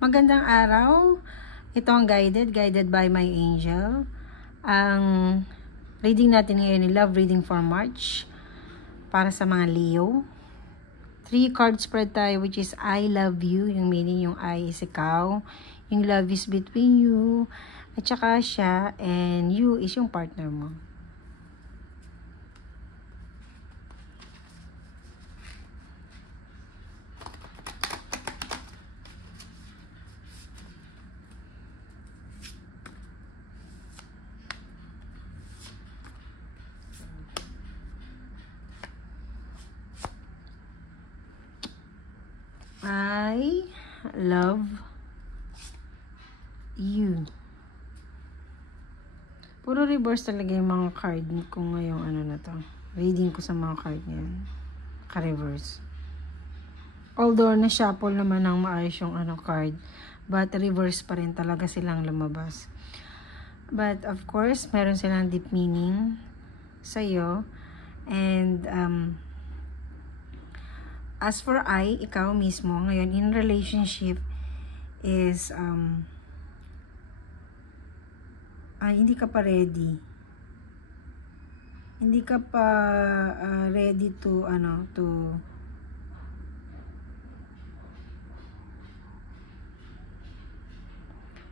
Magandang araw. Ito ang guided by my angel. Ang reading natin ngayon ay Love Reading for March para sa mga Leo. 3 card spread tayo, which is I love you. Yung meaning, yung I is ikaw. Yung love is between you. At saka siya, and you is yung partner mo. I love you. Puro reverse talaga yung mga card ko ngayong ano na to. Reading ko sa mga card niyan. Ka-reverse. Although na-shuffle naman ng maayos yung card. But reverse pa rin talaga silang lumabas. But of course, meron silang deep meaning sa'yo. And as for I, ikaw mismo, ngayon in relationship is hindi ka pa ready. Hindi ka pa ready to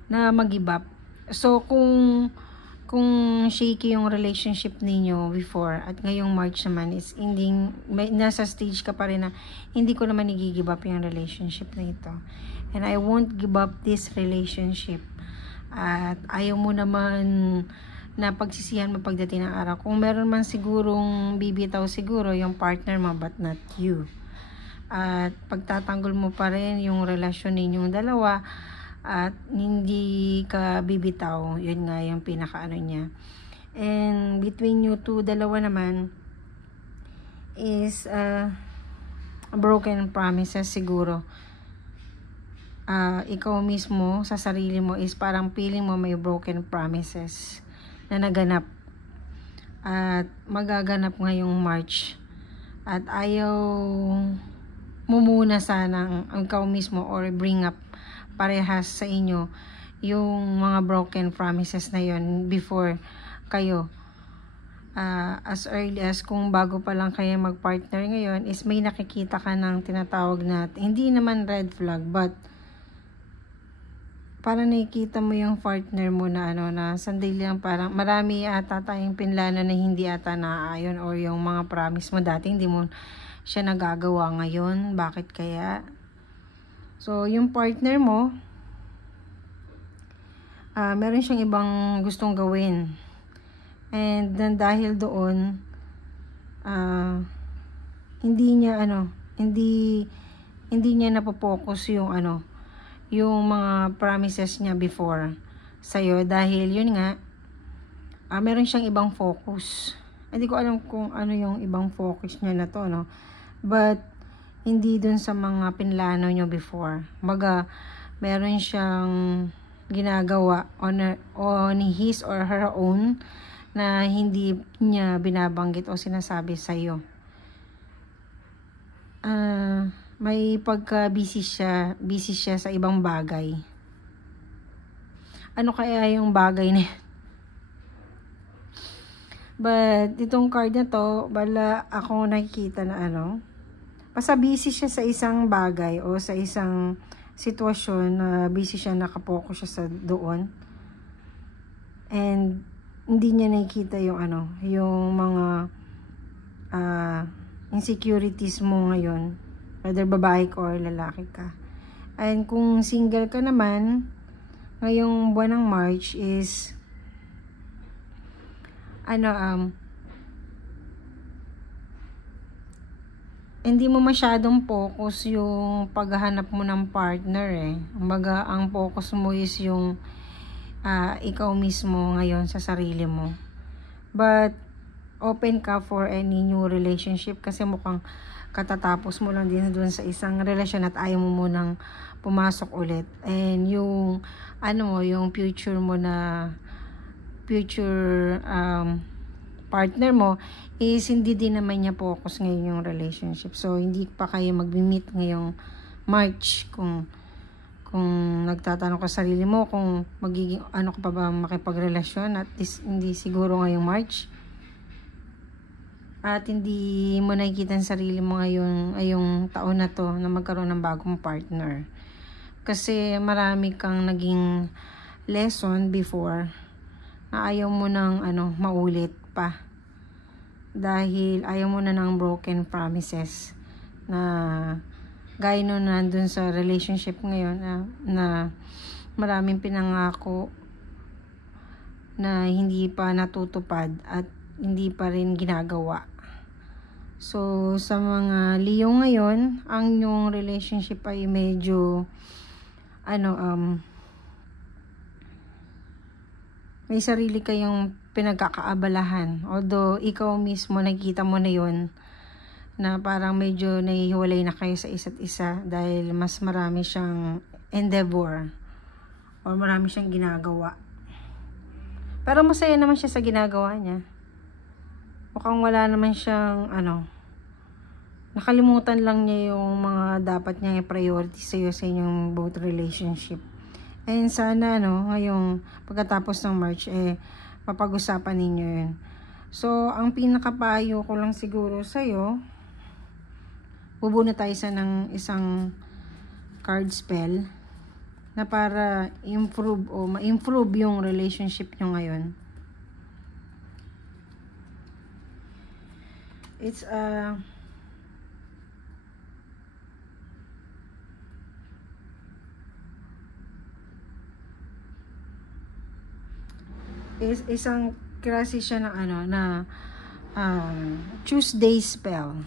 na mag-give up. So kung shaky yung relationship ninyo before at ngayong March naman is nasa stage ka pa rin na hindi ko naman i-give up yung relationship na ito. And I won't give up this relationship. At ayaw mo naman na pagsisihan mo pagdating ng araw. Kung meron man sigurong bibitaw siguro yung partner mo but not you. At pagtatanggol mo pa rin yung relasyon ninyong dalawa at hindi ka bibitaw. Yun nga yung pinakaano niya. And between you two, dalawa naman is broken promises siguro. Ikaw mismo sa sarili mo is parang feeling mo may broken promises na naganap at magaganap ngayong March at ayaw mo muna sana ikaw mismo or bring up parehas sa inyo yung mga broken promises na yon before kayo as early as kung bago pa lang kayo mag-partner ngayon is may nakikita ka ng tinatawag na hindi naman red flag but parang nakikita mo yung partner mo na na sandali lang parang marami ata tayong pinlano na hindi ata naaayon or yung mga promise mo dati hindi mo siya nagagawa ngayon. Bakit kaya? So, yung partner mo meron siyang ibang gustong gawin. And then dahil doon hindi niya hindi niya napopokus yung yung mga promises niya before sa'yo dahil yun nga meron siyang ibang focus. Hindi ko alam kung ano yung ibang focus niya na to, no? But hindi dun sa mga pinlano niyo before. Baga meron siyang ginagawa on his or her own na hindi niya binabanggit o sinasabi sa'yo. May pagka-busy siya sa ibang bagay. Ano kaya yung bagay na yan? But itong card na to, bala ako nakikita na basta busy siya sa isang bagay o sa isang sitwasyon na busy siya, nakapokus siya sa doon. And hindi niya nakikita yung yung mga insecurities mo ngayon. Whether babae ka or lalaki ka. And kung single ka naman, ngayong buwan ng March is hindi mo masyadong focus yung paghahanap mo ng partner Kumbaga, ang focus mo is yung ikaw mismo ngayon sa sarili mo. But open ka for any new relationship kasi mukhang katatapos mo lang din doon sa isang relasyon at ayaw mo munang pumasok ulit. And yung yung future mo na future partner mo is hindi din naman niya focus ngayon yung relationship. So hindi pa kayo mag-meet ngayong March kung nagtatanong ka sa sarili mo kung magiging ano ka pa ba makipagrelasyon at hindi siguro ngayong March. At hindi mo nakikita ang sarili mo ngayong taon na to na magkaroon ng bagong partner. Kasi marami kang naging lesson before na ayaw mo nang maulit pa. Dahil ayaw mo na ng broken promises na gaya nun nandun sa relationship ngayon na maraming pinangako na hindi pa natutupad at hindi pa rin ginagawa. So, sa mga Leo ngayon, ang yung relationship ay medyo may sarili kayong pinagkakaabalahan. Although, ikaw mismo nakikita mo na yun na parang medyo nahihiwalay na kayo sa isa't isa dahil mas marami siyang endeavor or marami siyang ginagawa. Pero masaya naman siya sa ginagawa niya. Mukhang wala naman siyang nakalimutan lang niya yung mga dapat niyang i-priority sa'yo sa inyong both relationship. And sana ngayong pagkatapos ng March mapag-usapan ninyo yun. So, ang pinakapayo ko lang siguro sa'yo, bubuno tayo ng isang card spell na para improve o ma-improve yung relationship nyo ngayon. It's isang klase siya ng Tuesday spell.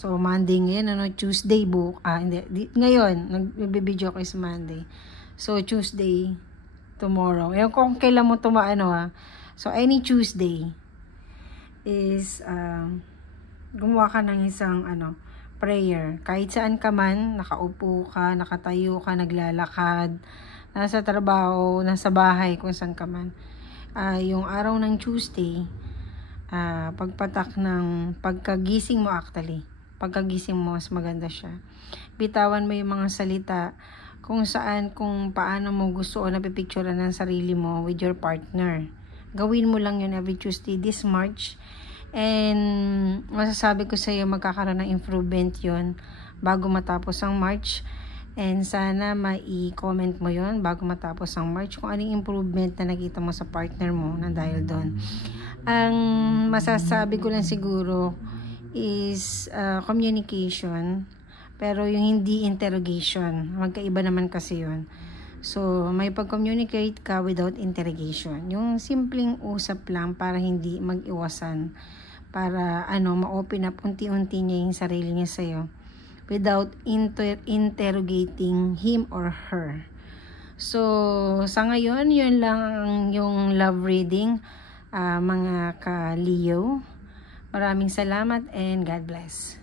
So, Monday ngayon, Tuesday ngayon, nag-video ko is Monday. So, Tuesday, tomorrow. Ewan kung kailan mo So, any Tuesday is, gumawa ka ng isang, prayer. Kahit saan ka man, nakaupo ka, nakatayo ka, naglalakad, nasa trabaho, nasa bahay, kung saan ka man. Yung araw ng Tuesday, pagkagising mo pagkagising mo, mas maganda siya. Bitawan mo yung mga salita kung paano mo gusto o napipicturean ng sarili mo with your partner. Gawin mo lang yun every Tuesday this March. And masasabi ko sa iyo, magkakaroon ng improvement yun bago matapos ang March. And sana mai-comment mo yun bago matapos ang March kung anong improvement na nakita mo sa partner mo na dahil doon. Ang masasabi ko lang siguro is communication, pero yung hindi interrogation. Magkaiba naman kasi yun. So, may pag-communicate ka without interrogation. Yung simpleng usap lang para hindi mag-iwasan. Para ma-open up unti-unti niya yung sarili niya sa'yo without interrogating him or her. So, sa ngayon, yun lang yung love reading, mga ka-Leo. Maraming salamat and God bless.